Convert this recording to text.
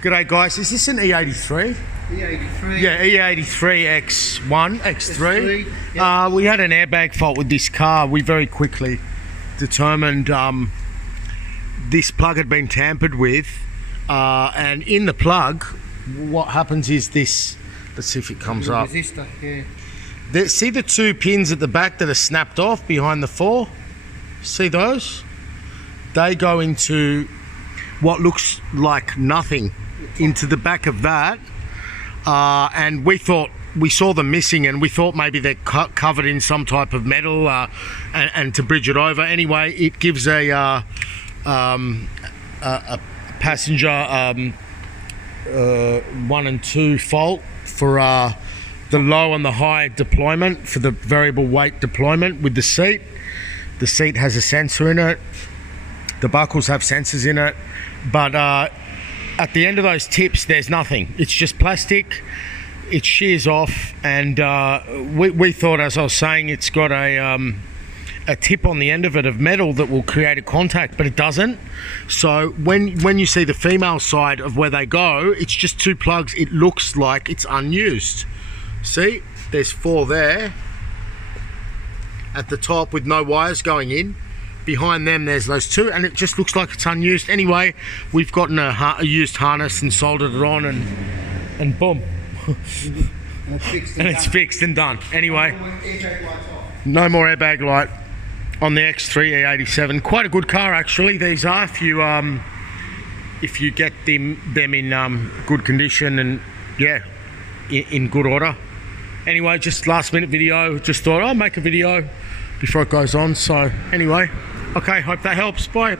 G'day guys, is this an E83? E83. Yeah, E83 X1, X3. Yep. We had an airbag fault with this car. We very quickly determined this plug had been tampered with, and in the plug, what happens is this. Let's see if it comes up. Resistor, yeah. See the two pins at the back that are snapped off behind the four? See those? They go into what looks like nothing, into the back of that, and we saw them missing, and we thought maybe they're covered in some type of metal, and to bridge it over. Anyway, it gives a passenger 1 and 2 fault for the low and the high deployment, for the variable weight deployment with the seat. The seat has a sensor in it. The buckles have sensors in it, but at the end of those tips, there's nothing. It's just plastic. It shears off, and we thought, as I was saying, it's got a tip on the end of it of metal that will create a contact, but it doesn't. So when you see the female side of where they go, it's just two plugs. It looks like it's unused. See, there's 4 there at the top with no wires going in. Behind them there's those 2, and it just looks like it's unused. Anyway, we've gotten a used harness and soldered it on, and boom. And it's fixed and done. Anyway, no more airbag light on the X3 E87. Quite a good car actually, these are, if you get them in good condition and yeah, in good order. Anyway, just last minute video, just thought I'll make a video before it goes on. So anyway, okay, hope that helps. Bye.